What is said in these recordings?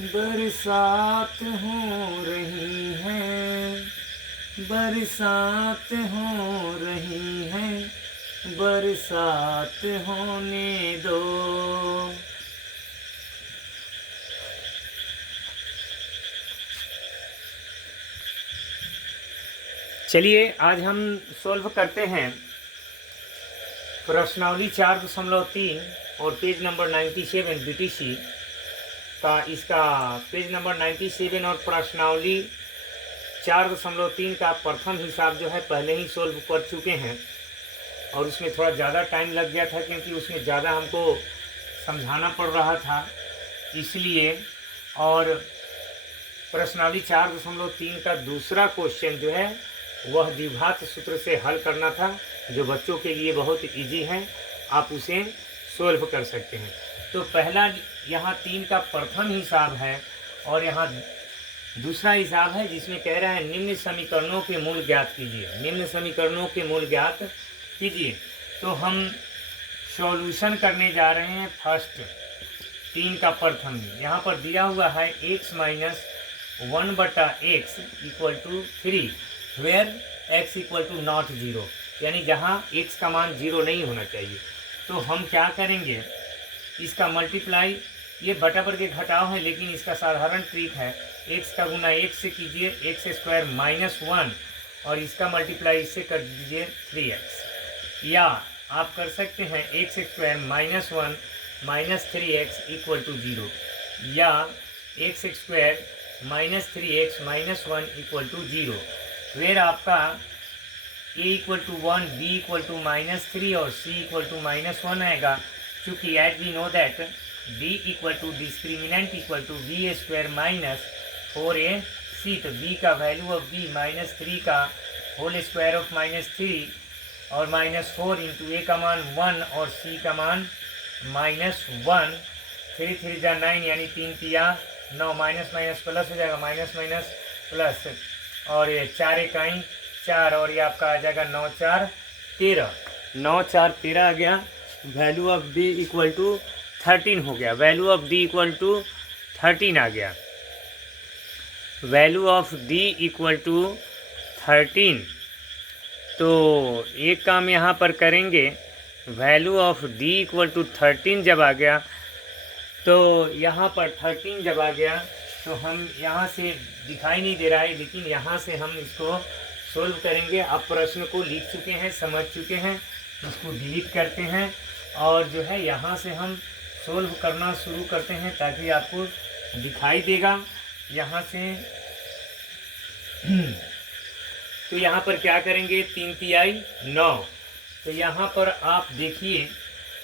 बरसात हो रही है, बरसात हो रही है, बरसात होने दो। चलिए आज हम सॉल्व करते हैं प्रश्नावली 4.3 और पेज नंबर 97 बीटीसी का। इसका पेज नंबर 97 और प्रश्नावली 4.3 का प्रथम हिसाब जो है पहले ही सॉल्व कर चुके हैं और उसमें थोड़ा ज़्यादा टाइम लग गया था क्योंकि उसमें ज़्यादा हमको समझाना पड़ रहा था इसलिए। और प्रश्नावली 4.3 का दूसरा क्वेश्चन जो है वह द्विघात सूत्र से हल करना था, जो बच्चों के लिए बहुत इजी है, आप उसे सॉल्व कर सकते हैं। तो पहला यहाँ 3 का प्रथम हिसाब है और यहाँ दूसरा हिसाब है जिसमें कह रहा है निम्न समीकरणों के मूल ज्ञात कीजिए। निम्न समीकरणों के मूल ज्ञात कीजिए। तो हम सॉल्यूशन करने जा रहे हैं फर्स्ट 3 का प्रथम। यहाँ पर दिया हुआ है x minus 1/x equal to 3 where x equal to not 0, यानी जहाँ x का मान 0 नहीं होना चाहिए। तो हम क्या करेंगे, इसका मल्टीप्लाई, ये बटा पर के घटाव है लेकिन इसका साधारण ट्रिक है, x का गुना 1 से कीजिए x² माइनस 1 और इसका मल्टीप्लाई इससे कर दीजिए 3x। या आप कर सकते हैं x² minus 1 minus 3x equal to 0, या x² minus 3x minus 1 equal to 0, where आपका a equal to 1, b equal to minus 3 और c इक्वल टू माइनस 1 आएगा। चूँकि as we know that b equal to discriminant equal to b² minus 4ac, तो b का value of b minus 3 का whole square of minus 3 और minus 4 into a का मान 1 और c का मान माइनस 1। 3 3 जा 9 यानी 3 तिया 9, माइनस माइनस प्लस हो जाएगा, माइनस माइनस प्लस, और ये 4 इकाई 4 और ये आपका आ जाएगा 9 4 13, 9 4 13 आ गया। Value of b equal to 13 हो गया, value of d equal to 13 आ गया, value of d equal to 13। तो एक काम यहाँ पर करेंगे, value of d equal to 13 जब आ गया, तो यहाँ पर 13 जब आ गया तो हम यहाँ से दिखाई नहीं दे रहा है लेकिन यहाँ से हम इसको सोल्व करेंगे। आप प्रश्न को लिख चुके हैं, समझ चुके हैं, इसको डिलीट करते हैं और जो है यहाँ से हम सोल्व करना शुरू करते हैं ताकि आपको दिखाई देगा यहाँ से। तो यहाँ पर क्या करेंगे, 3 तिहाई 9, तो यहाँ पर आप देखिए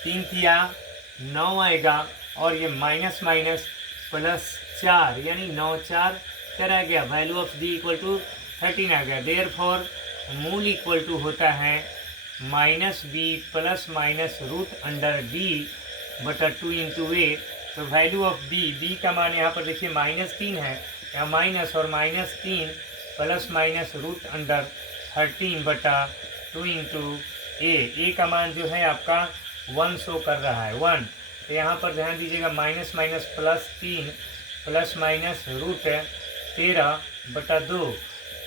3 तिया 9 आएगा और ये माइनस माइनस प्लस 4 यानी 9 4 आ गया, value of d equal to 13 आ गया। देयरफॉर मूल इक्वल टू होता है minus b plus minus root under d बटा 2 इंटू a। तो वैल्यू ऑफ b का मान यहाँ पर देखिए माइनस 3 है, या माइनस और minus 3 plus minus root under 13 बटा 2 इंटू a का मान जो है आपका 1 शो कर रहा है 1। तो यहाँ पर ध्यान दीजिएगा minus minus plus 3 plus minus root 13 बटा 2।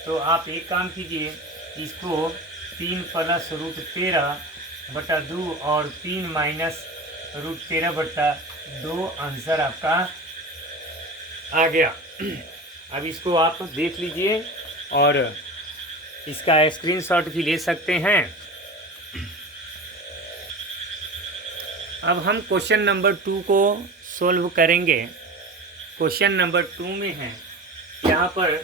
तो आप एक काम कीजिए, इसको 3 प्लस रूट 13 बटा 2 और 3 माइनस रूट 13 बटा 2 आंसर आपका आ गया। अब इसको आप देख लीजिए और इसका स्क्रीनशॉट भी ले सकते हैं। अब हम क्वेश्चन नंबर 2 को सॉल्व करेंगे। क्वेश्चन नंबर 2 में है, यहाँ पर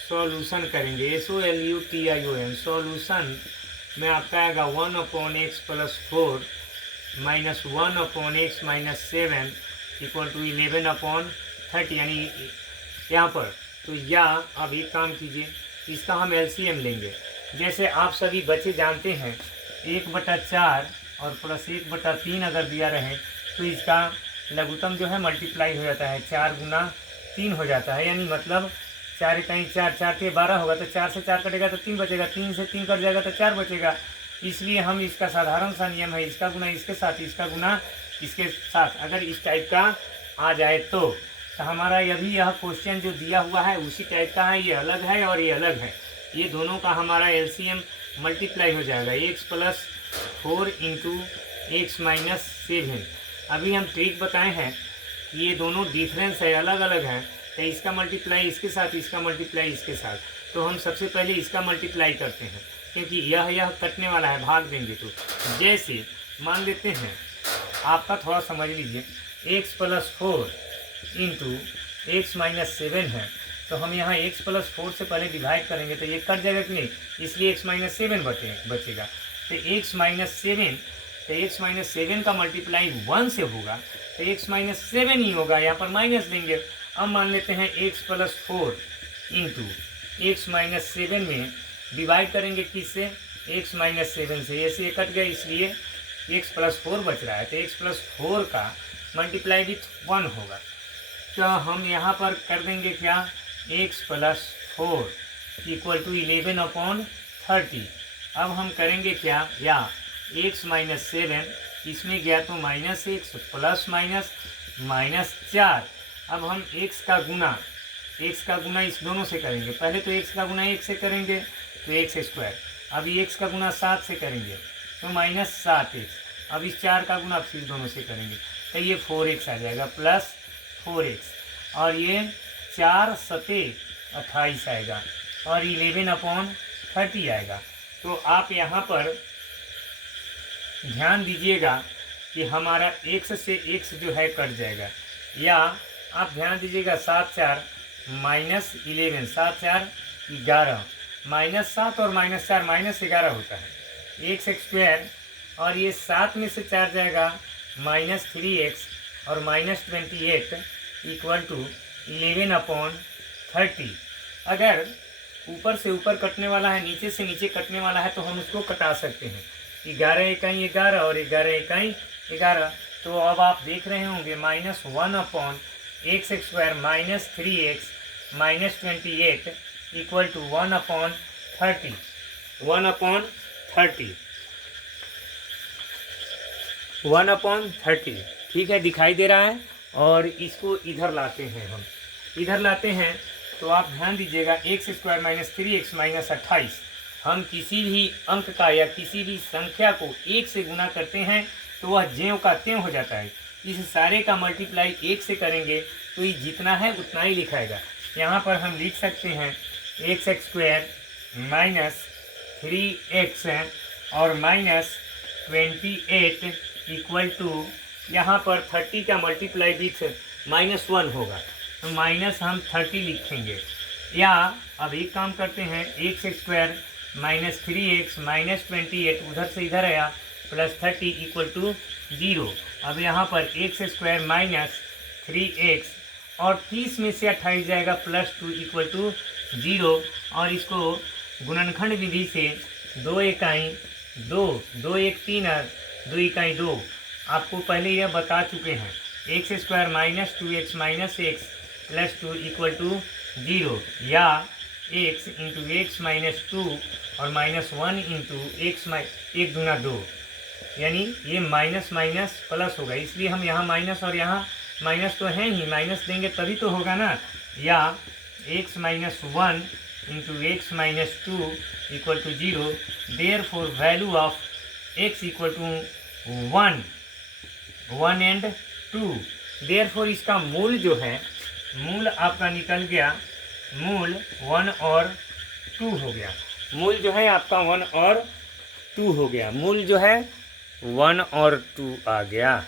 सॉल्यूशन करेंगे, SOLUTION। सॉल्यूशन में आपका आएगा 1/x plus 4 minus 1/x minus 7 equal to 11/30, यानी यहाँ पर। तो या अब एक काम कीजिए, इसका हम LCM लेंगे। जैसे आप सभी बच्चे जानते हैं 1/4 और प्लस 1/3 अगर दिया रहे तो इसका लघुत्तम जो है मल्टीप्लाई हो जाता है, 4 गुना 3 हो जाता है, यानी मतलब 4 इकाई 4 4 के 12 होगा, तो 4 से 4 कटेगा तो 3 बचेगा, 3 से 3 कट जाएगा तो 4 बचेगा। इसलिए हम इसका साधारण सा नियम है, इसका गुना इसके साथ, इसका गुना इसके साथ, अगर इस टाइप का आ जाए तो तो हमारा यह क्वेश्चन जो दिया हुआ है उसी टाइप का है, ये अलग है और ये अलग है। ये दोनों का हमारा एलसीएम मल्टीप्लाई हो जाएगा, x + 4 इंटू एक्स माइनस 7। अभी हम ट्रिक बताए हैं कि ये दोनों डिफरेंस है, अलग अलग है, तो इसका मल्टीप्लाई इसके साथ, इसका मल्टीप्लाई इसके साथ। तो हम सबसे पहले इसका मल्टीप्लाई करते हैं, क्योंकि यह कटने वाला है, भाग देंगे। तो जैसे मान लेते हैं, आपका थोड़ा समझ लीजिए, x + 4 इंटू एक्स माइनस 7 है, तो हम यहाँ x + 4 से पहले डिवाइड करेंगे तो ये कट जाएगा कि नहीं, इसलिए x माइनस 7 बचेगा। तो x माइनस 7 का मल्टीप्लाई 1 से होगा, तो x माइनस 7 ही होगा, यहाँ पर माइनस देंगे। अब मान लेते हैं x + 4 इंटू एक्स माइनस 7 में डिवाइड करेंगे किससे, x माइनस 7 से, ऐसे ये कट गया, इसलिए x + 4 बच रहा है। तो x + 4 का मल्टीप्लाई विथ 1 होगा। तो हम यहाँ पर कर देंगे क्या, x + 4 = 11/30। अब हम करेंगे क्या, या x माइनस 7 इसमें गया तो -x प्लस -4। अब हम x का गुना इस दोनों से करेंगे। पहले तो x का गुना 1 से करेंगे तो x²। अभी x का गुना 7 से करेंगे तो -7x। अब इस 4 का गुना फिर दोनों से करेंगे तो ये 4x आ जाएगा, प्लस 4x, और ये 4 × 7 = 28 आएगा, और 11/30 आएगा। तो आप यहाँ पर ध्यान दीजिएगा कि हमारा x से x जो है कट जाएगा, या आप ध्यान दीजिएगा 7 × 4 -11, 7 × 4 11, -7 और -4 -11 होता है, x², और ये 7 में से 4 जाएगा -3x, और -28 = 11/30। अगर ऊपर से ऊपर कटने वाला है, नीचे से नीचे कटने वाला है, तो हम उसको कटा सकते हैं। 11 इकाई 11 और 11 इकाई 11। तो अब आप देख रहे होंगे -1/x² -3x -28 = 1/30। 1/30 ठीक है, दिखाई दे रहा है। और इसको इधर लाते हैं, हम इधर लाते हैं तो आप ध्यान दीजिएगा, x² -3x -28, हम किसी भी अंक का या किसी भी संख्या को 1 से गुना करते हैं तो वह ज्यों का त्यों हो जाता है। इस सारे का मल्टीप्लाई 1 से करेंगे तो ये जितना है उतना ही लिखाएगा। यहाँ पर हम लिख सकते हैं x² -3x और -28 = यहाँ पर 30 का मल्टीप्लाई विथ -1 होगा, तो माइनस हम 30 लिखेंगे। या अब एक काम करते हैं, x² -3x -28 उधर से इधर आया, प्लस 30 = 0। अब यहाँ पर x² -3x और 30 में से 28 जाएगा, +2 = 0। और इसको गुणनखंड विधि से 2 इकाई 2 2 1 3 और 2 इकाई 2 आपको पहले यह बता चुके हैं। x² -2x -x +2 = 0, या x × x -2 और -1 × x 1 दूना 2, यानी ये माइनस माइनस प्लस होगा, इसलिए हम यहाँ माइनस और यहाँ माइनस तो है ही, माइनस देंगे तभी तो होगा ना। या x - 1 × x - 2 = 0, therefore value of x = 1 and 2। Therefore इसका मूल जो है, मूल आपका निकल गया, मूल 1 और 2 हो गया। मूल जो है आपका 1 और 2 हो गया, मूल जो है 1 और 2 आ गया।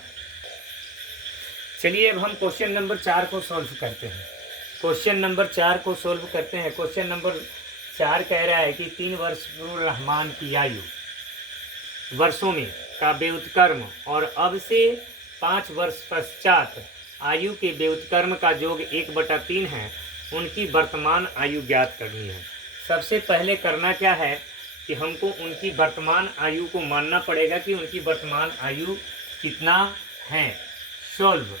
चलिए अब हम क्वेश्चन नंबर 4 को सॉल्व करते हैं। क्वेश्चन नंबर 4 को सॉल्व करते हैं। क्वेश्चन नंबर 4 कह रहा है कि 3 वर्ष पूर्व रहमान की आयु वर्षों में का व्युत्क्रम और अब से 5 वर्ष पश्चात आयु के व्युत्क्रम का योग 1/3 है। उनकी वर्तमान आयु ज्ञात करनी है। सबसे पहले करना क्या है कि हमको उनकी वर्तमान आयु को मानना पड़ेगा कि उनकी वर्तमान आयु कितना है। सॉल्व।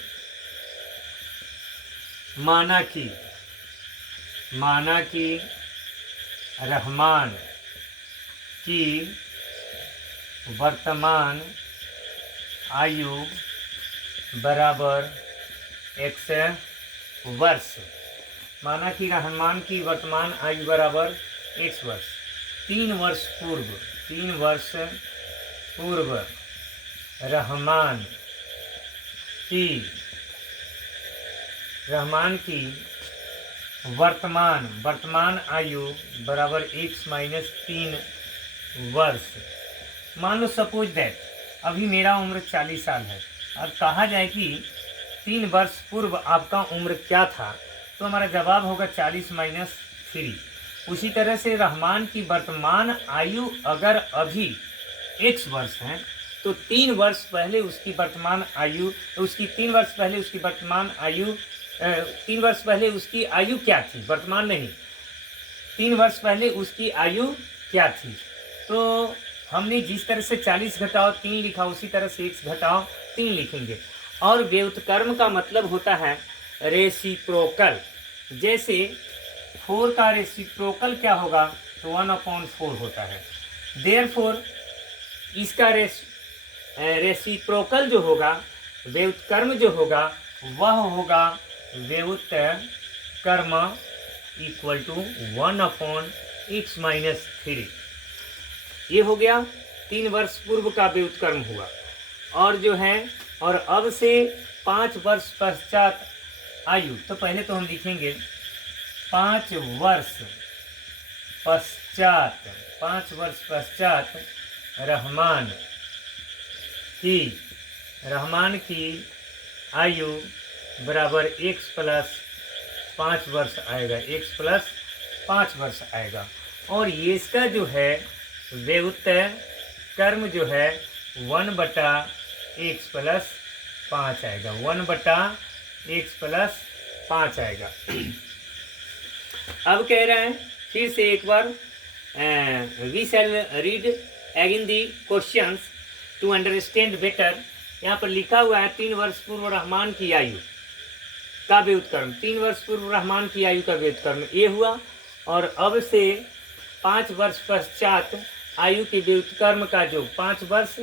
माना कि रहमान की वर्तमान आयु बराबर x वर्ष। माना कि रहमान की वर्तमान आयु बराबर x वर्ष। 3 वर्ष पूर्व रहमान की वर्तमान आयु बराबर x माइनस 3 वर्ष। मान लो सपोज दैट अभी मेरा उम्र 40 साल है। अब कहा जाए कि 3 वर्ष पूर्व आपका उम्र क्या था, तो हमारा जवाब होगा 40 माइनस 3। उसी तरह से रहमान की वर्तमान आयु अगर अभी x वर्ष है, तो 3 वर्ष पहले उसकी वर्तमान आयु 3 वर्ष पहले उसकी आयु क्या थी, वर्तमान नहीं, 3 वर्ष पहले उसकी आयु क्या थी। तो हमने जिस तरह से 40 घटाओ 3 लिखा, उसी तरह से x घटाओ 3 लिखेंगे। और व्युत्क्रम का मतलब होता है रेसिप्रोकल। जैसे 4 का रेसिप्रोकल क्या होगा, तो 1/4 होता है। देयरफॉर इसका रेसिप्रोकल जो होगा, व्युत्क्रम जो होगा, वह होगा व्युत्क्रम इक्वल टू 1/x माइनस 3। ये हो गया 3 वर्ष पूर्व का व्युत्क्रम हुआ। और जो है, और अब से 5 वर्ष पश्चात आयु, तो पहले तो हम लिखेंगे 5 वर्ष पश्चात रहमान की आयु बराबर x प्लस 5 वर्ष आएगा, x प्लस 5 वर्ष आएगा। और ये इसका जो है व्युत्क्रम जो है 1/x प्लस 5 आएगा, 1/x प्लस 5 आएगा। अब कह रहे हैं फिर से एक बार, we shall read again the questions to understand better. यहाँ पर लिखा हुआ है 3 वर्ष पूर्व रहमान की आयु का व्युत्क्रम, 3 वर्ष पूर्व रहमान की आयु का व्युत्क्रम ये हुआ। और अब से 5 वर्ष पश्चात आयु के व्युत्क्रम का जो 5 वर्ष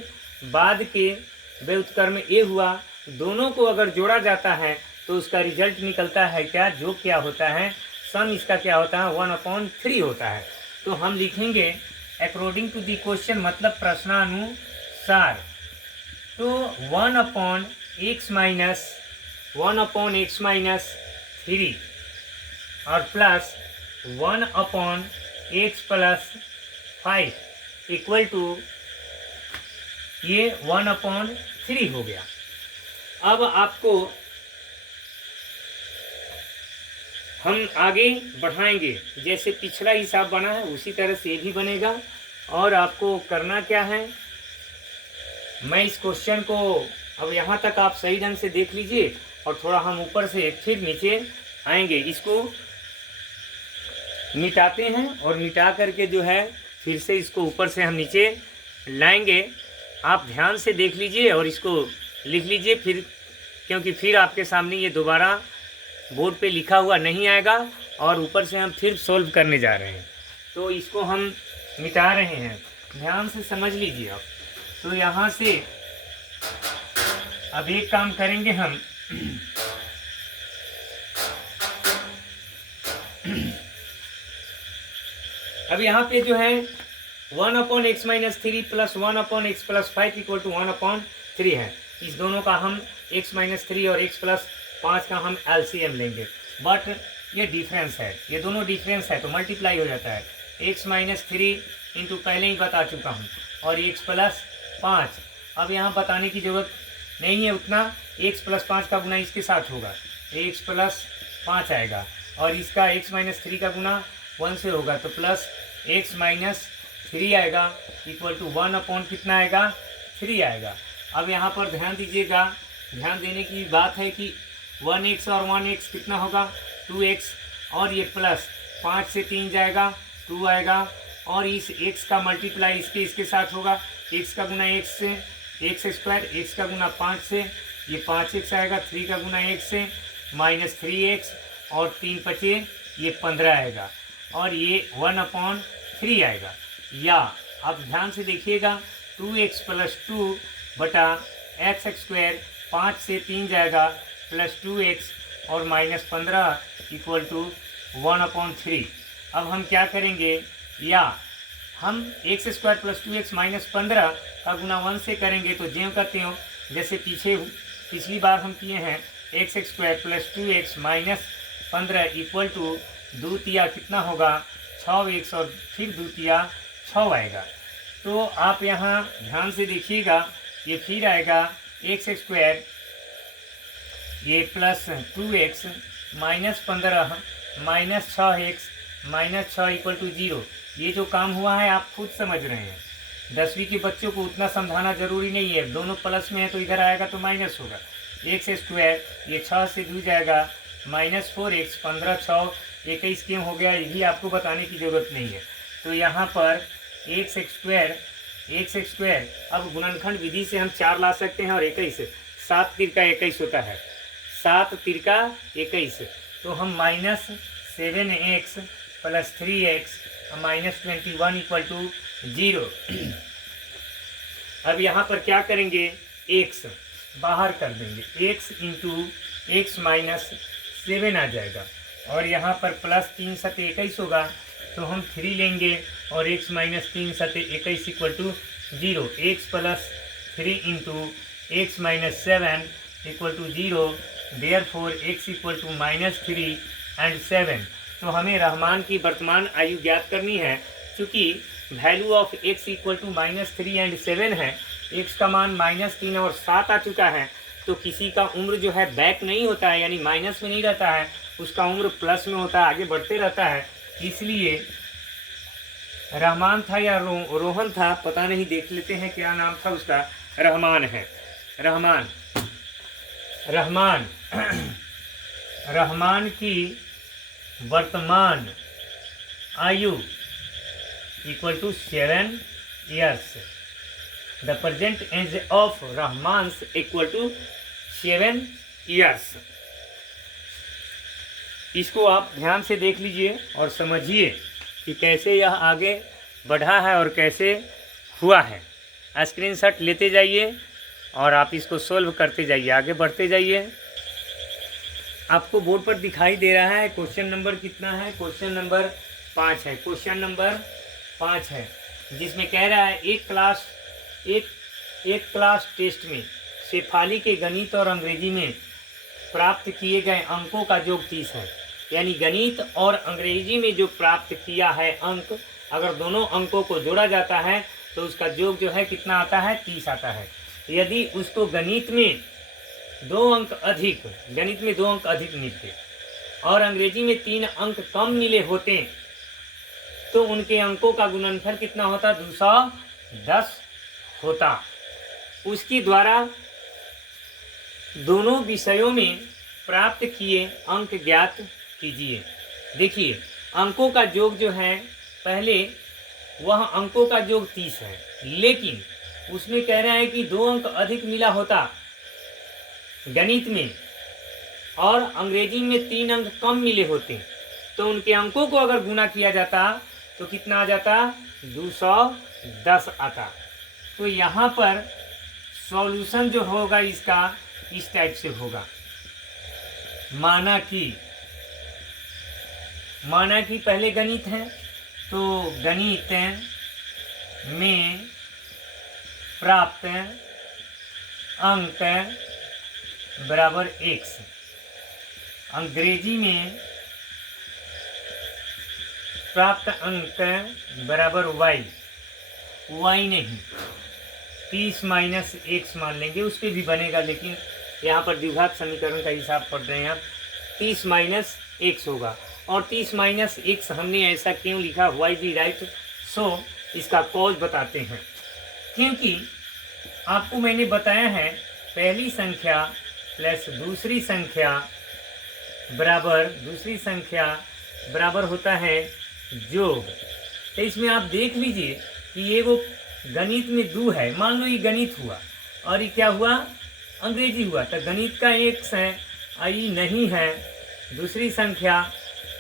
बाद के व्युत्क्रम ये हुआ। दोनों को अगर जोड़ा जाता है तो उसका रिजल्ट निकलता है क्या, जो क्या होता है, सम इसका क्या होता है, 1/3 होता है। तो हम लिखेंगे अकॉर्डिंग टू दी क्वेश्चन, मतलब प्रश्नानुसार। तो 1/x माइनस 3 और plus 1/x plus 5 equal to ये 1/3 हो गया। अब आपको हम आगे बढ़ाएंगे, जैसे पिछला हिसाब बना है उसी तरह से ये भी बनेगा। और आपको करना क्या है, मैं इस क्वेश्चन को अब यहाँ तक आप सही ढंग से देख लीजिए, और थोड़ा हम ऊपर से फिर नीचे आएंगे। इसको मिटाते हैं और मिटा करके जो है फिर से इसको ऊपर से हम नीचे लाएंगे। आप ध्यान से देख लीजिए और इसको लिख लीजिए फिर, क्योंकि फिर आपके सामने ये दोबारा बोर्ड पे लिखा हुआ नहीं आएगा और ऊपर से हम फिर सॉल्व करने जा रहे हैं। तो इसको हम मिटा रहे हैं, ध्यान से समझ लीजिए आप। तो यहाँ से अब एक काम करेंगे हम, अब यहाँ पे जो है 1/x minus 3 plus 1/x plus 5 equal to 1/3 है। इस दोनों का हम x माइनस 3 और x प्लस 5 का हम LCM लेंगे। बट ये डिफरेंस है, ये दोनों डिफरेंस है तो मल्टीप्लाई हो जाता है। x माइनस 3 इंटू पहले ही बता चुका हूँ, और x प्लस 5। अब यहाँ बताने की ज़रूरत नहीं है उतना, x प्लस 5 का गुना इसके साथ होगा, x प्लस 5 आएगा। और इसका x माइनस 3 का गुना 1 से होगा, तो प्लस x माइनस 3 आएगा इक्वल टू 1/, कितना आएगा, 3 आएगा। अब यहाँ पर ध्यान दीजिएगा, ध्यान देने की बात है कि 1x और 1x कितना होगा, 2x, और ये प्लस 5 से 3 जाएगा, 2 आएगा। और इस x का मल्टीप्लाई इसके साथ होगा, x का गुना x से, x स्क्वायर, x का गुना 5 से, ये 5x आएगा, 3 का गुना x से माइनस 3x, और 3 बचे, ये 15 आएगा, और ये 1/3 आएगा। या अब ध्यान से देखिएगा, 2x प्लस 2 बटा x स्क्वायर, 5 से 3 जाएगा, प्लस 2x, और -15 इक्वल टू 1/3। अब हम क्या करेंगे, या हम x² + 2x - 15 का गुना 1 से करेंगे तो ज्यों का त्यों, जैसे पिछली बार हम किए हैं, x² + 2x - 15 इक्वल टू 2 तिया कितना होगा 6x और फिर 2 तिया 6 आएगा। तो आप यहाँ ध्यान से देखिएगा, ये फिर आएगा x² ये plus 2x -15 -6x -6 equal to 0। ये जो काम हुआ है आप खुद समझ रहे हैं, 10वीं के बच्चों को उतना समझाना जरूरी नहीं है। दोनों प्लस में है तो इधर आएगा तो माइनस होगा। x² ये 6 से 2 जाएगा -4x 15 6 21 क्यों हो गया, ये भी आपको बताने की ज़रूरत नहीं है। तो यहाँ पर x² अब गुणनखंड विधि से हम 4 ला सकते हैं और 21 7 तिरका 21 होता है, 7 तिरका 21। तो हम -7x + 3x -21 इक्वल टू 0। अब यहाँ पर क्या करेंगे, x बाहर कर देंगे, x इंटू x -7 आ जाएगा और यहाँ पर +3 × 7 21 होगा तो हम 3 लेंगे और x -3 × 7 21 equal to 0। x + 3 into x -7 equal to 0। Therefore x equal to -3 and 7। तो हमें रहमान की वर्तमान आयु ज्ञात करनी है। चूँकि value of x equal to -3 and 7 है, x का मान -3 और 7 आ चुका है, तो किसी का उम्र जो है बैक नहीं होता है, यानी माइनस में नहीं रहता है, उसका उम्र प्लस में होता है, आगे बढ़ते रहता है। इसलिए रहमान था या रोहन था, पता नहीं, देख लेते हैं क्या नाम था उसका। रहमान है, रहमान की वर्तमान आयु equal to 7 years. The present age of Rahman equal to 7 years. इसको आप ध्यान से देख लीजिए और समझिए कि कैसे यह आगे बढ़ा है और कैसे हुआ है। स्क्रीनशॉट लेते जाइए और आप इसको सोल्व करते जाइए, आगे बढ़ते जाइए। आपको बोर्ड पर दिखाई दे रहा है क्वेश्चन नंबर कितना है, क्वेश्चन नंबर 5 है। क्वेश्चन नंबर 5 है जिसमें कह रहा है एक क्लास टेस्ट में शेफाली के गणित और अंग्रेजी में प्राप्त किए गए अंकों का योग 30 है। यानी गणित और अंग्रेजी में जो प्राप्त किया है अंक, अगर दोनों अंकों को जोड़ा जाता है तो उसका योग जो है कितना आता है, 30 आता है। यदि उसको गणित में 2 अंक अधिक मिलते और अंग्रेजी में 3 अंक कम मिले होते तो उनके अंकों का गुणनफल कितना होता, 210 होता। उसके द्वारा दोनों विषयों में प्राप्त किए अंक ज्ञात कीजिए। देखिए अंकों का योग जो है, पहले वह अंकों का योग 30 है, लेकिन उसमें कह रहा है कि 2 अंक अधिक मिला होता गणित में और अंग्रेजी में 3 अंक कम मिले होते, तो उनके अंकों को अगर गुना किया जाता तो कितना आ जाता, 210 आता। तो यहाँ पर सॉल्यूशन जो होगा इसका इस टाइप से होगा। माना कि पहले गणित है, तो गणित में प्राप्त अंक बराबर x, अंग्रेजी में प्राप्त अंक बराबर y नहीं, 30 माइनस x मान लेंगे, उस पर भी बनेगा, लेकिन यहाँ पर द्विघात समीकरण का हिसाब पढ़ रहे हैं आप। 30 माइनस x होगा, और 30 माइनस x हमने ऐसा क्यों लिखा, वाई बी राइट। सो इसका कॉज बताते हैं, क्योंकि आपको मैंने बताया है पहली संख्या प्लस दूसरी संख्या बराबर होता है योग। तो इसमें आप देख लीजिए कि ये वो गणित में 2 है, मान लो ये गणित हुआ और ये क्या हुआ, अंग्रेजी हुआ, तो गणित का x है, आई नहीं है दूसरी संख्या,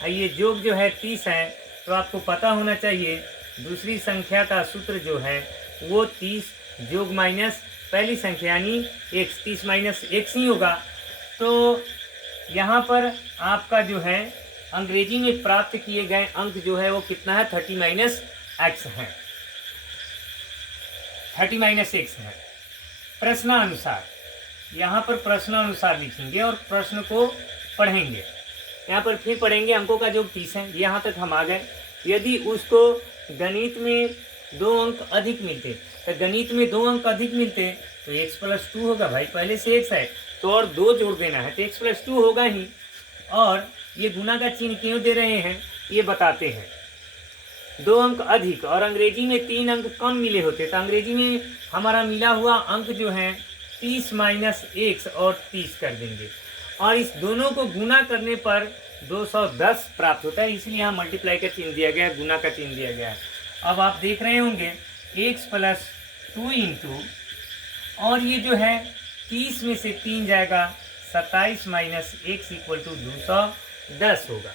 ये योग जो है 30 है। तो आपको पता होना चाहिए दूसरी संख्या का सूत्र जो है वो 30 योग माइनस पहली संख्या यानी x, 30 माइनस x ही होगा। तो यहाँ पर आपका जो है अंग्रेजी में प्राप्त किए गए अंक जो है वो कितना है, 30-x है, 30-x है। प्रश्नानुसार, यहाँ पर प्रश्नानुसार लिखेंगे और प्रश्न को पढ़ेंगे। यहाँ पर फिर पढ़ेंगे अंकों का जो 30 है, यहाँ तक हम आ गए। यदि उसको गणित में 2 अंक अधिक मिलते, तो गणित में 2 अंक अधिक मिलते तो x+2 होगा भाई, पहले से x है तो और 2 जोड़ देना है तो x+2 होगा ही। और ये गुना का चिन्ह क्यों दे रहे हैं ये बताते हैं। 2 अंक अधिक और अंग्रेजी में 3 अंक कम मिले होते, तो अंग्रेजी में हमारा मिला हुआ अंक जो है 30-x और 30 कर देंगे, और इस दोनों को गुना करने पर 210 प्राप्त होता है, इसलिए यहाँ मल्टीप्लाई का चिन्ह दिया गया है, गुना का चिन्ह दिया गया है। अब आप देख रहे होंगे x+2 इंटू, और ये जो है 30 में से 3 जाएगा, 27-x = 210 होगा।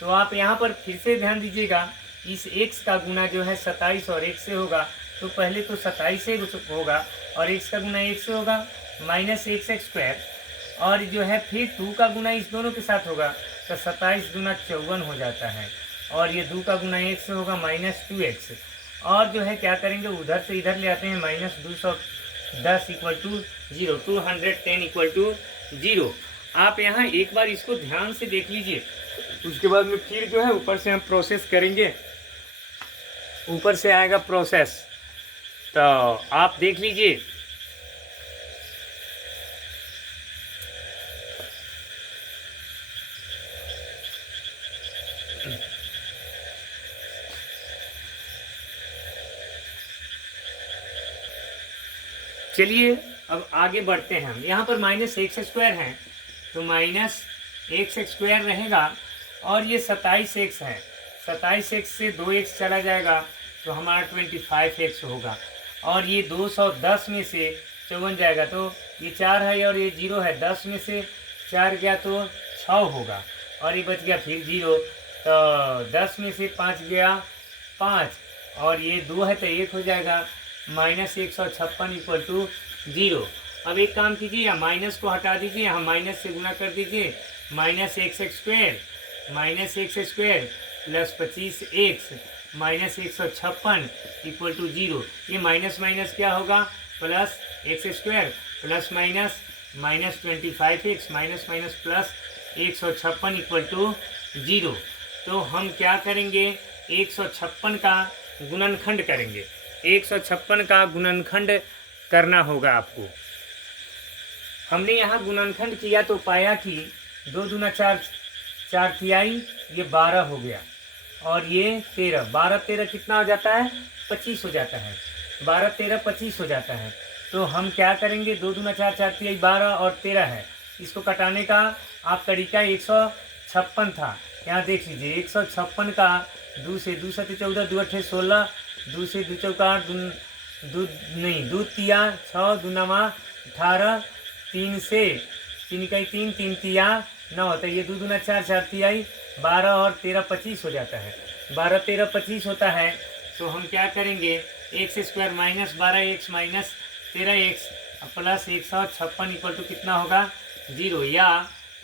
तो आप यहाँ पर फिर से ध्यान दीजिएगा, इस x का गुना जो है 27 और 1 से होगा, तो पहले तो 27 से होगा और x का गुना 1 से होगा -x², और जो है फिर 2 का गुना इस दोनों के साथ होगा तो 27 दूना 54 हो जाता है, और ये 2 का गुना 1 से होगा -2x, और जो है क्या करेंगे उधर से इधर ले आते हैं, -210 = 0, 210 = 0। आप यहाँ एक बार इसको ध्यान से देख लीजिए, उसके बाद में फिर जो है ऊपर से हम प्रोसेस करेंगे, ऊपर से आएगा प्रोसेस, तो आप देख लीजिए। चलिए अब आगे बढ़ते हैं हम। यहाँ पर -x² है तो -x² रहेगा, और ये 27x है, 27x से 2x चला जाएगा तो हमारा 25x होगा, और ये 210 में से 54 जाएगा तो ये 4 है और ये 0 है, 10 में से 4 गया तो 6 होगा, और ये बच गया फिर 0, तो 10 में से 5 गया 5, और ये 2 है तो 1 हो जाएगा, -156 = 0। अब एक काम कीजिए, या माइनस को हटा दीजिए, यहाँ माइनस से गुना कर दीजिए, -x² + 25x -156 = 0। ये माइनस माइनस क्या होगा, +x² ± -25x -+ 156 = 0। तो हम क्या करेंगे, 156 का गुणनखंड करेंगे, 156 का गुणनखंड करना होगा आपको। हमने यहाँ गुणनखंड किया तो पाया कि 2 दूना 4, 4 तिहाई, ये 12 हो गया, और ये 13, 12 13 कितना हो जाता है, 25 हो जाता है, 12 13 25 हो जाता है। तो हम क्या करेंगे, 2 दूना 4, 4 तिहाई 12 और 13 है, इसको कटाने का आप तरीका 156 था। यहाँ देख लीजिए, 156 का 2 से 2 7 14, 2 8 16, 2 से 2 चौका 2 तिया 6, 2 9 18, 3 से 3 इकाई 3, 3 तिया 9 होता है, ये 2 दूना 4, 4 तिहाई 12 और 13 25 हो जाता है, 12 13 25 होता है। तो हम क्या करेंगे, x² -12x -13x + 156 = कितना होगा, 0, या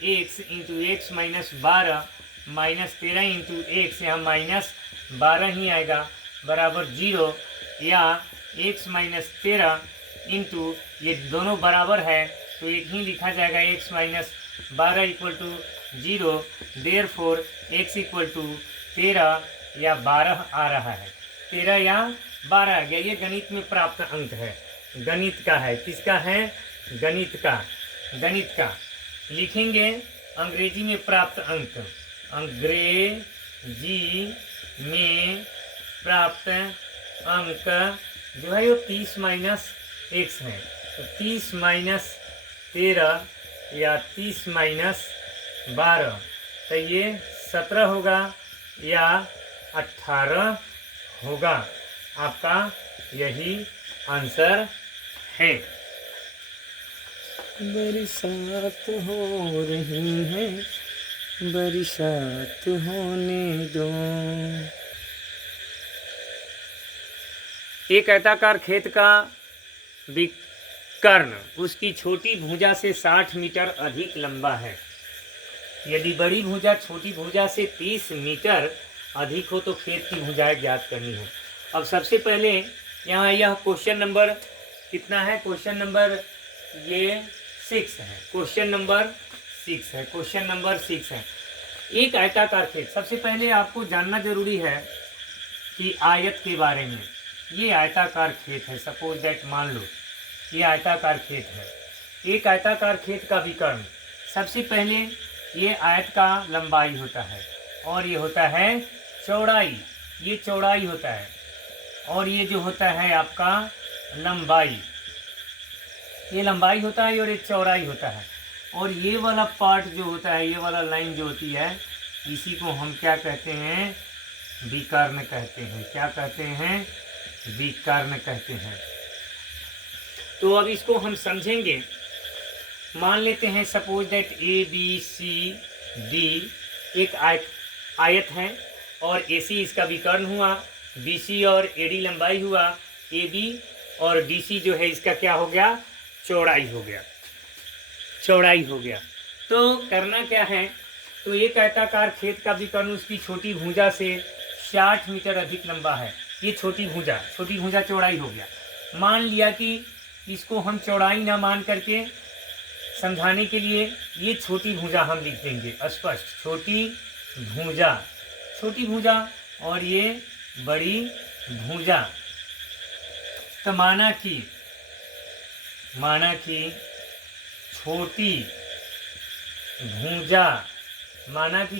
x × x -12 -13 × x, यहाँ -12 ही आएगा, बराबर 0, या x -13 इंटू, ये दोनों बराबर है तो एक ही लिखा जाएगा, x -12 = 0, देयरफॉर x = 13 या 12 आ रहा है, 13 या 12 आ गया। ये गणित में प्राप्त अंक है, गणित का है, किसका है, गणित का, गणित का लिखेंगे अंग्रेजी में प्राप्त अंक, अंग्रेजी में प्राप्त अंक जो है वो 30-x है, तो 30 - 13 या 30 - 12, तो ये 17 होगा या 18 होगा, आपका यही आंसर है। बरसात हो रही है, बरसात होने दो। एक आयताकार खेत का विकर्ण उसकी छोटी भुजा से 60 मीटर अधिक लंबा है। यदि बड़ी भुजा छोटी भुजा से 30 मीटर अधिक हो तो खेत की भुजाएं ज्ञात करनी है। अब सबसे पहले यहाँ यह क्वेश्चन नंबर कितना है? क्वेश्चन नंबर ये 6 है। क्वेश्चन नंबर 6 है। क्वेश्चन नंबर 6 है। एक आयताकार खेत। सबसे पहले आपको जानना जरूरी है कि आयत के बारे में। ये आयताकार खेत है। सपोज दैट, मान लो ये आयताकार खेत है। एक आयताकार खेत का विकर्ण, सबसे पहले ये आयत का लंबाई होता है और ये होता है चौड़ाई। ये चौड़ाई होता है और ये जो होता है आपका लंबाई, ये लंबाई होता है और ये चौड़ाई होता है। और ये वाला पार्ट जो होता है, ये वाला लाइन जो होती है, इसी को हम क्या कहते हैं? विकर्ण कहते हैं। क्या कहते हैं? विकर्ण कहते हैं। तो अब इसको हम समझेंगे। मान लेते हैं सपोज दैट ABCD एक आयत है और AC इसका विकर्ण हुआ, BC और AD लंबाई हुआ, AB और DC जो है इसका क्या हो गया? चौड़ाई हो गया। चौड़ाई हो गया। तो करना क्या है? तो एक आयताकार खेत का विकर्ण उसकी छोटी भुजा से 60 मीटर अधिक लंबा है। ये छोटी भुजा चौड़ाई हो गया। मान लिया कि इसको हम चौड़ाई ना मान करके समझाने के लिए ये छोटी भुजा हम लिख देंगे स्पष्ट। छोटी भुजा और ये बड़ी भुजा। तो माना कि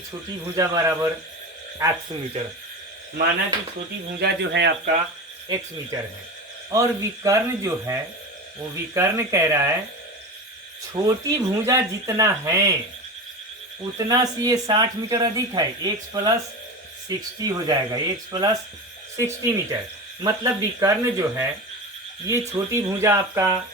छोटी भुजा बराबर x मीटर। माना कि छोटी भुजा जो है आपका x मीटर है और विकर्ण जो है वो विकर्ण कह रहा है छोटी भुजा जितना है उतना से ये 60 मीटर अधिक है। x + 60 हो जाएगा। x + 60 मीटर मतलब विकर्ण जो है ये छोटी भुजा आपका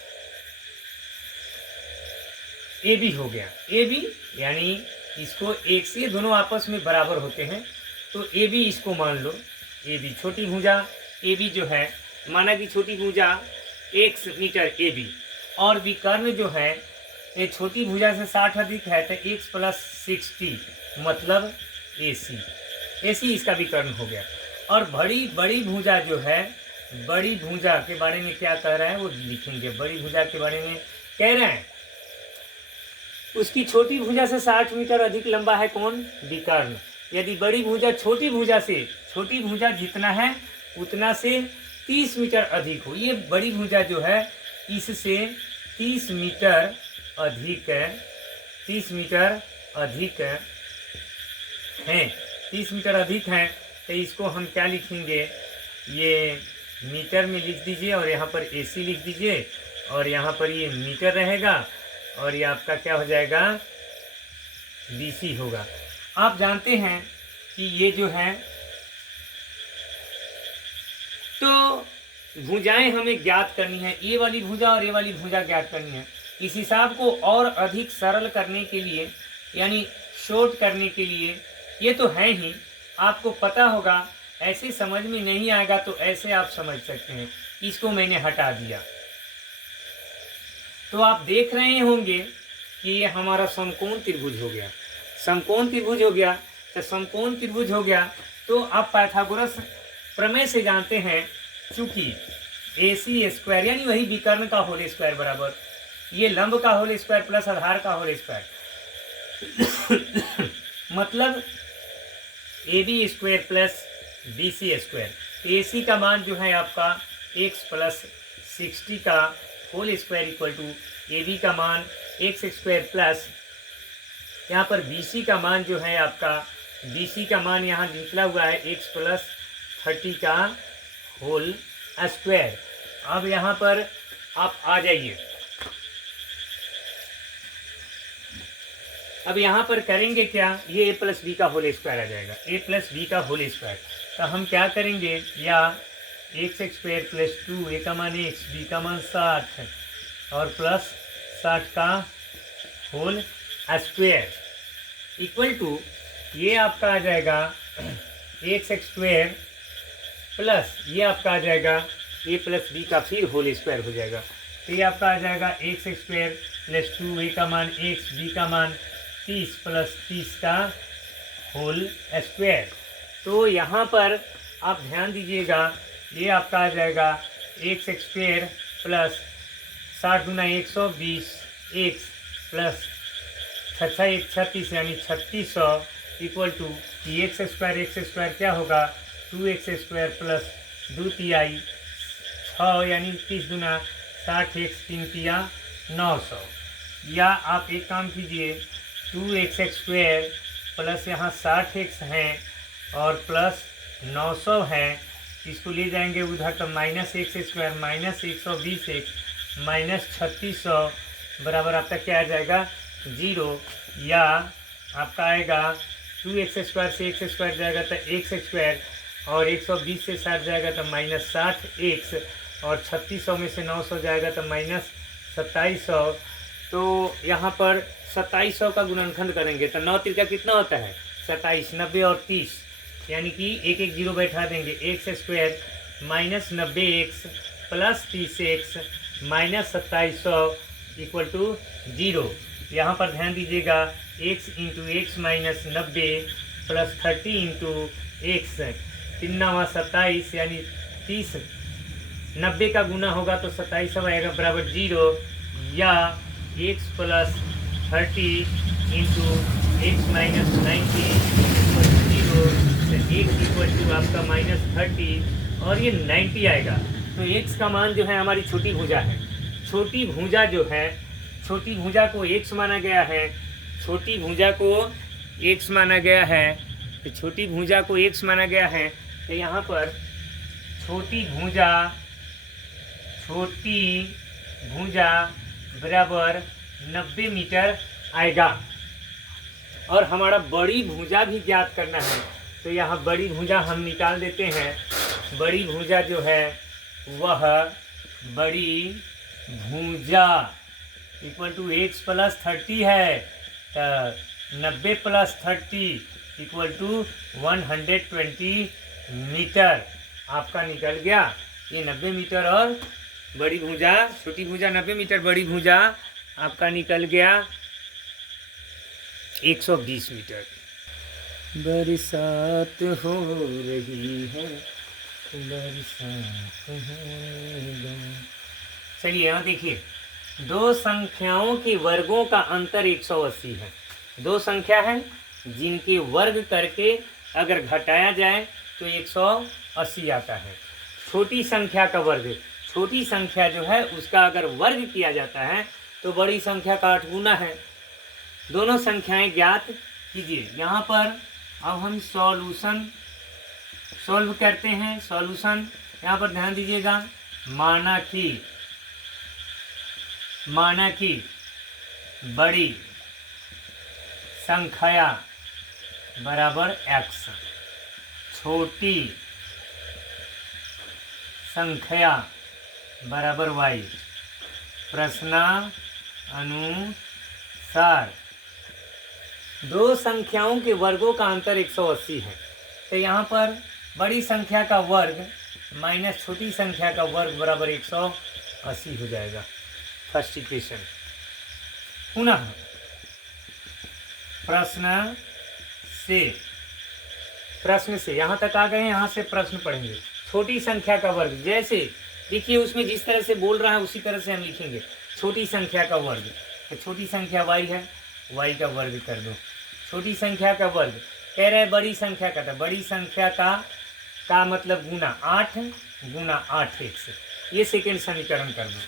AB हो गया। AB यानी इसको एक से दोनों आपस में बराबर होते हैं तो AB इसको मान लो। AB छोटी भुजा AB जो है, माना कि छोटी भुजा x मीटर AB और विकर्ण जो है ये छोटी भुजा से 60 अधिक है तो x + 60 मतलब AC इसका विकर्ण हो गया। और बड़ी भुजा जो है, बड़ी भुजा के बारे में क्या कह रहा है वो लिखेंगे। बड़ी भुजा के बारे में कह रहे हैं उसकी छोटी भुजा से 60 मीटर अधिक लंबा है। कौन? विकर्ण। यदि बड़ी भुजा छोटी भुजा जितना है उतना से 30 मीटर अधिक हो। ये बड़ी भुजा जो है इससे 30 मीटर अधिक है। 30 मीटर अधिक है तो इसको हम क्या लिखेंगे? ये मीटर में लिख दीजिए और यहाँ पर AC लिख दीजिए और यहाँ पर ये मीटर रहेगा और ये आपका क्या हो जाएगा? BC होगा। आप जानते हैं कि ये जो है तो भुजाएं हमें ज्ञात करनी है। ये वाली भुजा और ये वाली भुजा ज्ञात करनी है। इस हिसाब को और अधिक सरल करने के लिए यानी शॉर्ट करने के लिए ये तो है ही, आपको पता होगा। ऐसे समझ में नहीं आएगा तो ऐसे आप समझ सकते हैं। इसको मैंने हटा दिया तो आप देख रहे होंगे कि ये हमारा समकोण त्रिभुज हो गया। समकोण त्रिभुज हो गया तो समकोण त्रिभुज हो गया तो आप पाइथागोरस प्रमेय से जानते हैं चूंकि AC² यानी वही विकर्ण का होल स्क्वायर बराबर ये लंब का होल स्क्वायर प्लस आधार का होल स्क्वायर मतलब AB² प्लस BC²। AC का मान जो है आपका x + 60 का whole square equal to AB का मान x² प्लस यहाँ पर BC का मान जो है आपका BC का मान यहाँ निकला हुआ है x + 30 का होल स्क्वायर। अब यहाँ पर आप आ जाइए। अब यहाँ पर करेंगे क्या? ये a + b का होल स्क्वायर आ जाएगा। a + b का होल स्क्वायर तो हम क्या करेंगे? या x² + 2 a का मान x b का मान 60 और प्लस 60 का होल स्क्वायर इक्वल टू ये आपका आ जाएगा x² प्लस ये आपका आ जाएगा a + b का फिर होल स्क्वायर हो जाएगा। तो ये आपका आ जाएगा x² + 2 a का मान x b का मान 30 प्लस 30 का होल स्क्वायर। तो यहाँ पर आप ध्यान दीजिएगा, ये आपका आ जाएगा एक्स स्क्वायर प्लस 60 गुना 120 एक्स प्लस 6 1 36 यानी 3600 इक्वल टू एक्स स्क्वायर क्या होगा 2x स्क्वायर प्लस 2 तिहाई 6 यानी 30 गुना 60 एक्स 3 तिया 900। या आप एक काम कीजिए 2x स्क्वायर प्लस यहाँ 60x हैं और प्लस 900 है, इसको ले जाएंगे उधर तो minus x square minus 120 x minus 3600 बराबर आपका क्या आ जाएगा 0। या आपका आएगा 2x स्क्वायर से एक्स स्क्वायर जाएगा तो एक्स स्क्वायर और 120 से 60 जाएगा तो माइनस 60x और 3600 में से 900 जाएगा तो माइनस 2700। तो यहाँ पर 2700 का गुणनखंड करेंगे तो 9 त्रिका कितना होता है 27, 90 और 30 यानी कि एक एक जीरो बैठा देंगे x square minus 90x plus 30x minus 2700 equal to 0। यहाँ पर ध्यान दीजिएगा x into x minus 90 plus 30 into x 3 9 27 यानी 30 90 का गुना होगा तो 2700 आएगा बराबर 0। या x plus 30 into x minus 90 0 x equal to आपका माइनस 30 और ये 90 आएगा। तो x का मान जो है हमारी छोटी भुजा है, छोटी भुजा जो है छोटी भुजा को x माना गया है, छोटी भुजा को x माना गया है, तो छोटी भुजा को x माना गया है। तो यहाँ पर छोटी भुजा बराबर 90 मीटर आएगा। और हमारा बड़ी भुजा भी ज्ञात करना है, तो यहाँ बड़ी भुजा हम निकाल देते हैं। बड़ी भुजा जो है वह बड़ी भुजा इक्वल टू एक्स प्लस 30 है, तो 90 प्लस 30 इक्वल टू 120 मीटर आपका निकल गया। ये 90 मीटर और बड़ी भुजा छोटी भुजा 90 मीटर, बड़ी भुजा आपका निकल गया 120 मीटर। बरसात हो रही है, बरसात होगा। चलिए यहाँ देखिए, दो संख्याओं के वर्गों का अंतर 180 है। दो संख्या है जिनके वर्ग करके अगर घटाया जाए तो 180 आता है। छोटी संख्या का वर्ग, छोटी संख्या जो है उसका अगर वर्ग किया जाता है तो बड़ी संख्या का 8 गुना है। दोनों संख्याएं ज्ञात कीजिए। यहाँ पर अब हम सॉल्व करते हैं। सॉल्यूशन यहाँ पर ध्यान दीजिएगा, माना कि बड़ी संख्या बराबर x, छोटी संख्या बराबर y। प्रश्नानुसार दो संख्याओं के वर्गों का अंतर 180 है। तो यहाँ पर बड़ी संख्या का वर्ग माइनस छोटी संख्या का वर्ग बराबर 180 हो जाएगा। First equation. पुनः प्रश्न से यहाँ तक आ गए, यहाँ से प्रश्न पढ़ेंगे। छोटी संख्या का वर्ग, जैसे देखिए उसमें जिस तरह से बोल रहा है उसी तरह से हम लिखेंगे। छोटी संख्या का वर्ग, तो छोटी संख्या y है, y का वर्ग कर दो। छोटी संख्या का वर्ग कह रहे हैं बड़ी संख्या का, था बड़ी संख्या का मतलब गुना 8 गुना 8x। ये सेकेंड समीकरण कर दो।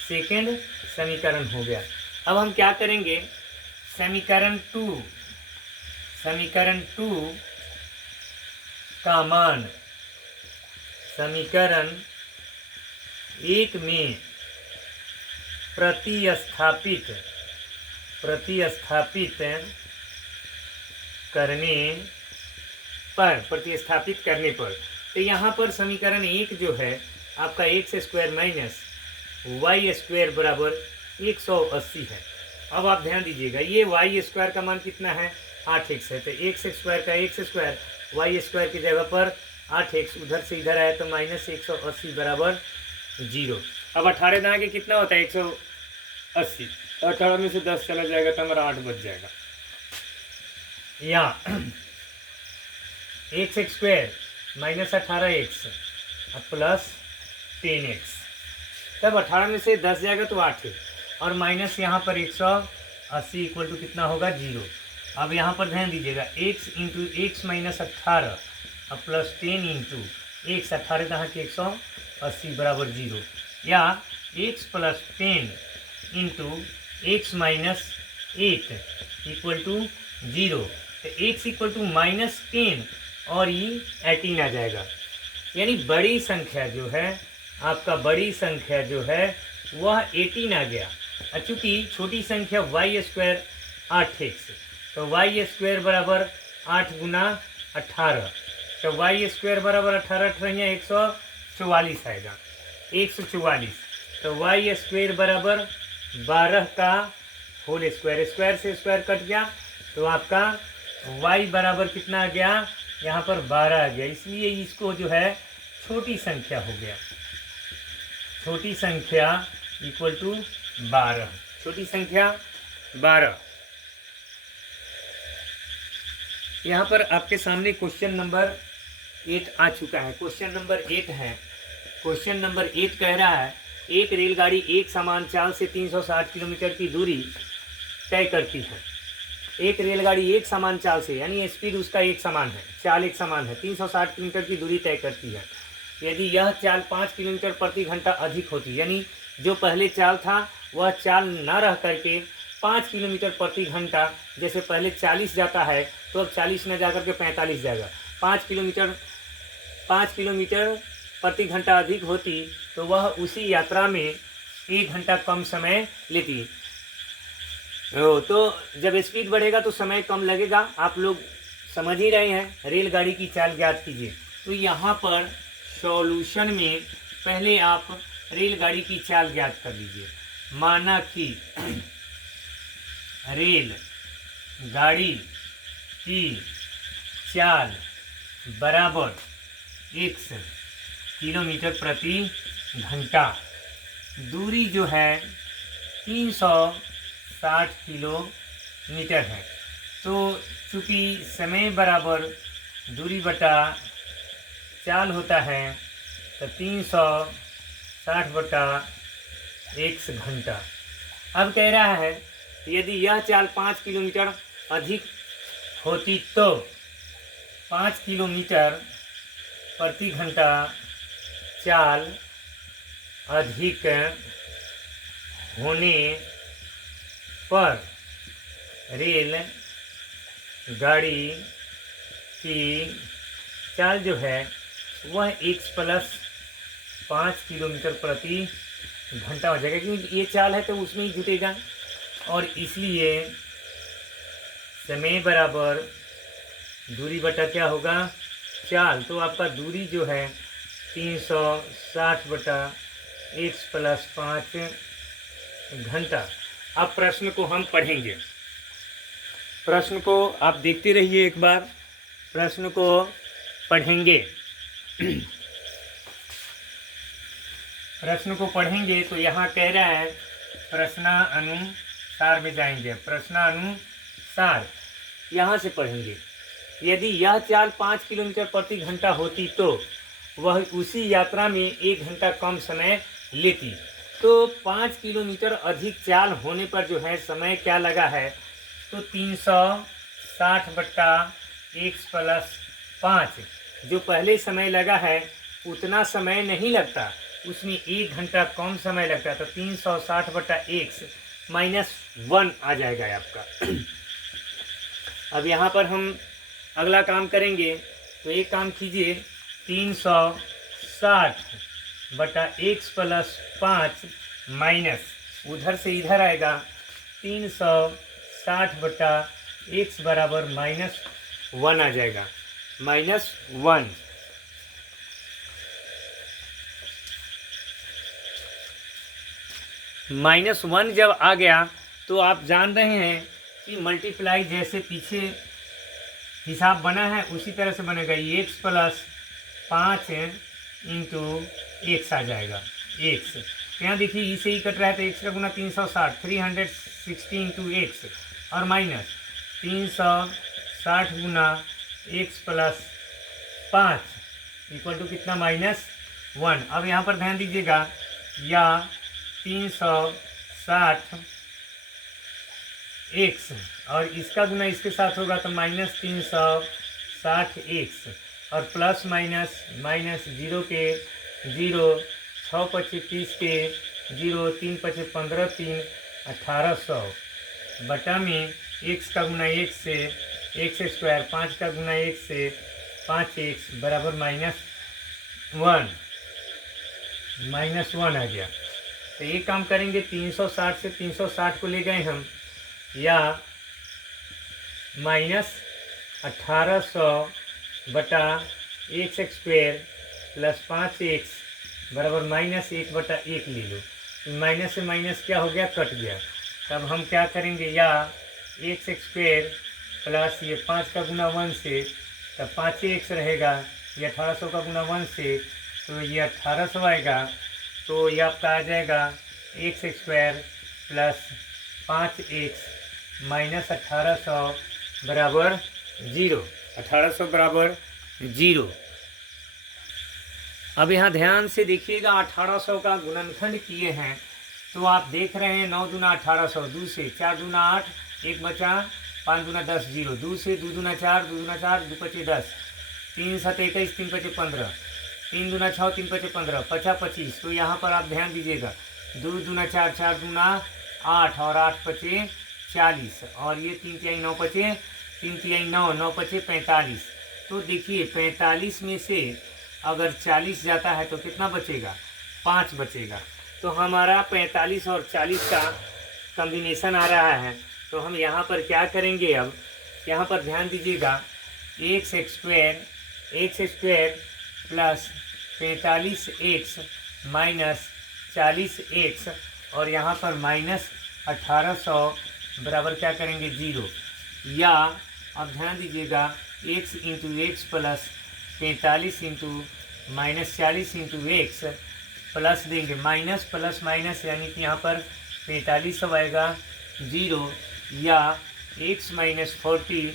सेकेंड समीकरण हो गया। अब हम क्या करेंगे, समीकरण 2 का मान समीकरण 1 में प्रतिस्थापित करने पर तो यहाँ पर समीकरण 1 जो है आपका x square minus y square बराबर 180 है। अब आप ध्यान दीजिएगा, ये वाई स्क्वायर का मान कितना है 8x है, तो एक्स स्क्वायर का एक्स स्क्वायर वाई स्क्वायर की जगह पर 8x, उधर से इधर आया तो माइनस 180 बराबर 0। अब 18 दाना के कितना होता है 180, तो 18 में से 10 चला जाएगा तो हमारा 8 बच जाएगा। या x square minus 18x plus 10x, तब 18 में से 10 जाएगा तो 8 है, और माइनस यहाँ पर 180 इक्वल टू कितना होगा 0। अब यहाँ पर ध्यान दीजिएगा x इंटू एक्स माइनस 18 अब प्लस 10 इंटू एक्स, 18 कहाँ के 180 बराबर 0, या x plus 10 into x minus 8 equal to 0, तो x इक्वल टू माइनस 10 और ये 18 आ जाएगा। यानी बड़ी संख्या जो है आपका, बड़ी संख्या जो है वह 18 आ गया। और चूँकि छोटी संख्या y स्क्वायर 8x, तो y स्क्वायर बराबर 8 गुना 18, तो y स्क्वायर बराबर 18 144 आएगा, 144। तो y स्क्वायर बराबर 12 का होल स्क्वायर, स्क्वायर से स्क्वायर कट गया, तो आपका y बराबर कितना आ गया, यहाँ पर 12 आ गया। इसलिए इसको जो है छोटी संख्या हो गया, छोटी संख्या इक्वल टू 12, छोटी संख्या 12। यहाँ पर आपके सामने क्वेश्चन नंबर 8 आ चुका है। क्वेश्चन नंबर 8 है। क्वेश्चन नंबर 8 कह रहा है एक रेलगाड़ी एक समान चाल से 360 किलोमीटर की दूरी तय करती है। एक रेलगाड़ी एक समान चाल से, यानी स्पीड उसका एक समान है, चाल एक समान है, 360 किलोमीटर की दूरी तय करती है। यदि यह चाल 5 किलोमीटर प्रति घंटा अधिक होती, यानी जो पहले चाल था वह चाल न रह करके 5 किलोमीटर प्रति घंटा, जैसे पहले 40 जाता है तो अब 40 न जा करके 45 जाएगा, 5 किलोमीटर प्रति घंटा अधिक होती तो वह उसी यात्रा में 1 घंटा कम समय लेती। तो जब स्पीड बढ़ेगा तो समय कम लगेगा, आप लोग समझ ही रहे हैं। रेलगाड़ी की चाल ज्ञात कीजिए। तो यहाँ पर सॉल्यूशन में पहले आप रेलगाड़ी की चाल ज्ञात कर लीजिए। माना कि रेल गाड़ी की चाल बराबर x किलोमीटर प्रति घंटा, दूरी जो है 360 किलोमीटर है। तो चूँकि समय बराबर दूरी बटा चाल होता है तो 360 बटा x घंटा। अब कह रहा है यदि यह चाल 5 किलोमीटर अधिक होती तो 5 किलोमीटर प्रति घंटा चाल अधिक होने पर रेल गाड़ी की चाल जो है वह x प्लस 5 किलोमीटर प्रति घंटा हो जाएगा, क्योंकि ये चाल है तो उसमें ही जुटेगा। और इसलिए समय बराबर दूरी बटा क्या होगा चाल, तो आपका दूरी जो है 360 बटा x प्लस 5 घंटा। अब प्रश्न को हम पढ़ेंगे। प्रश्न को आप देखते रहिए, एक बार प्रश्न को पढ़ेंगे। प्रश्न को पढ़ेंगे तो यहाँ कह रहा है प्रश्नानुसार में जाएंगे। प्रश्नानुसार यहाँ से पढ़ेंगे। यदि यह चाल 5 किलोमीटर प्रति घंटा होती तो वह उसी यात्रा में 1 घंटा कम समय लेती। तो 5 किलोमीटर अधिक चाल होने पर जो है समय क्या लगा है, तो 360 बट्टा x प्लस 5, जो पहले समय लगा है उतना समय नहीं लगता, उसमें 1 घंटा कम समय लगता है। तो 360 बट्टा x माइनस 1 आ जाएगा आपका। अब यहाँ पर हम अगला काम करेंगे। तो एक काम कीजिए, 360 बटा x प्लस 5 माइनस उधर से इधर आएगा 360 बटा x बराबर माइनस 1 आ जाएगा, माइनस 1। माइनस 1 जब आ गया तो आप जान रहे हैं कि मल्टीप्लाई जैसे पीछे हिसाब बना है उसी तरह से बनेगा। ये x प्लस 5 इंटू एक्स आ जाएगा, x। यहाँ देखिए इसे ही कट रहा है तो x का गुना 360, 360 इंटू एक्स, और माइनस 60 गुना x प्लस 5 इक्वल टू कितना -1। अब यहाँ पर ध्यान दीजिएगा, या 360 x और इसका गुना इसके साथ होगा तो -360 x और प्लस माइनस माइनस 0 के 0, 6 पचे 30 के 0, 3 पचे 15, 3 1800 बटा में x का गुना 1 से x स्क्वायर, 5 का गुना 1 से 5x बराबर -1 आ गया। तो ये काम करेंगे, 360 से 360 को ले गए हम, या -1800 बटा x स्क्वायर प्लस 5x बराबर -1/1 ले लो। माइनस से माइनस क्या हो गया, कट गया। तब हम क्या करेंगे, या x स्क्वायर प्लस ये 5 का गुना 1 से, तब 5x रहेगा, ये 1800 का गुना 1 से तो ये 1800 आएगा। तो ये आपका आ जाएगा x square plus 5x minus 1800 बराबर 0। 1800 बराबर 0। अब यहाँ ध्यान से देखिएगा, 1800 का गुणनखंड किए हैं तो आप देख रहे हैं 9 दूना 1800, 2 से 4 दूना 8, 1 बचा, 5 दूना 10, 0, 2 से 2 दूना 4, 2 दूना 4, 2 पचे 10, 3 7 21, 3 पचे 15, 3 दूना 6, 3 पचे 15, 50 25। तो यहाँ पर आप ध्यान दीजिएगा, 2 दूना 4, 4 दूना 8 और 8 पचे 40 और ये 3 तिहाई 9 पचे, 3 तिहाई 9, 9 पचे 45। तो देखिए 45 में से अगर 40 जाता है तो कितना बचेगा, 5 बचेगा। तो हमारा 45 और 40 का कॉम्बिनेशन आ रहा है। तो हम यहाँ पर क्या करेंगे, अब यहाँ पर ध्यान दीजिएगा, x square plus 45x minus 40x और यहाँ पर माइनस 1800 बराबर क्या करेंगे, 0। या अब ध्यान दीजिएगा, x into x plus 45 into minus 40 into x plus देंगे, माइनस प्लस माइनस यानी कि यहाँ पर 45 आएगा 0, या x minus 40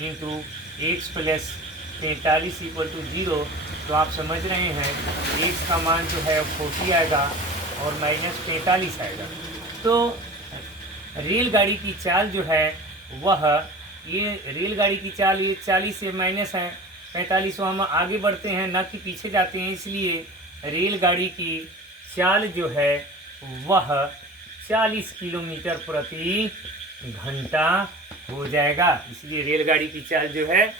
into x plus 45 equal to 0। तो आप समझ रहे हैं x का मान जो है 40 आएगा और माइनस 45 आएगा। तो रेलगाड़ी की चाल जो है वह, ये रेलगाड़ी की चाल ये 40 से माइनस है 45, तो हम आगे बढ़ते हैं न कि पीछे जाते हैं, इसलिए रेलगाड़ी की चाल जो है वह 40 किलोमीटर प्रति घंटा हो जाएगा। इसलिए रेलगाड़ी की चाल जो है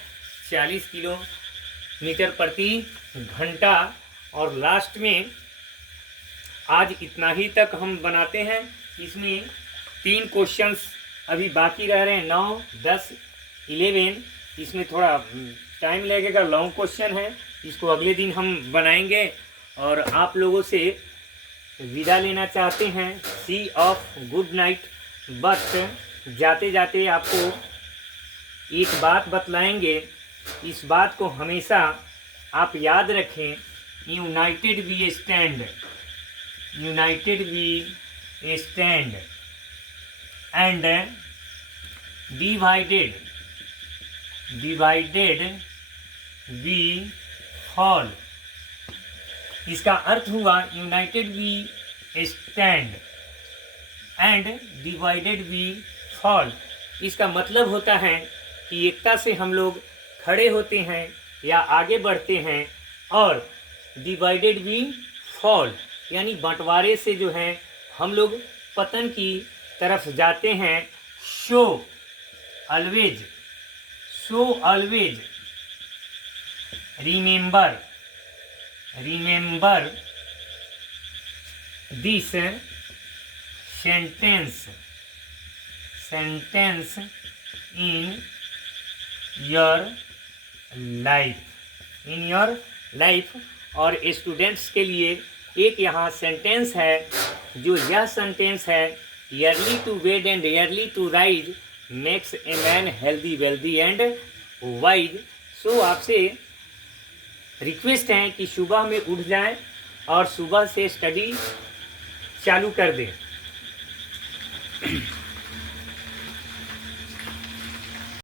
40 किलोमीटर प्रति घंटा। और लास्ट में आज इतना ही तक हम बनाते हैं। इसमें 3 क्वेश्चंस अभी बाकी रह रहे हैं, 9, 10, 11। इसमें थोड़ा टाइम लगेगा, लॉन्ग क्वेश्चन है, इसको अगले दिन हम बनाएंगे। और आप लोगों से विदा लेना चाहते हैं, सी ऑफ गुड नाइट। बट जाते जाते आपको एक बात बतलाएंगे, इस बात को हमेशा आप याद रखें, united we stand, united we stand and divided, divided we fall. इसका अर्थ हुआ united we stand and divided we fall. इसका मतलब होता है कि एकता से हम लोग खड़े होते हैं या आगे बढ़ते हैं, और डिवाइडेड वी फॉल यानी बंटवारे से जो है हम लोग पतन की तरफ जाते हैं। Show always, so always remember, remember this sentence, sentence in your life, in your life. और स्टूडेंट्स के लिए एक यहाँ सेंटेंस है, जो यह सेंटेंस है, early to bed and early to rise makes a man healthy wealthy and wise. So आपसे रिक्वेस्ट है कि सुबह में उठ जाएं और सुबह से स्टडी चालू कर दें।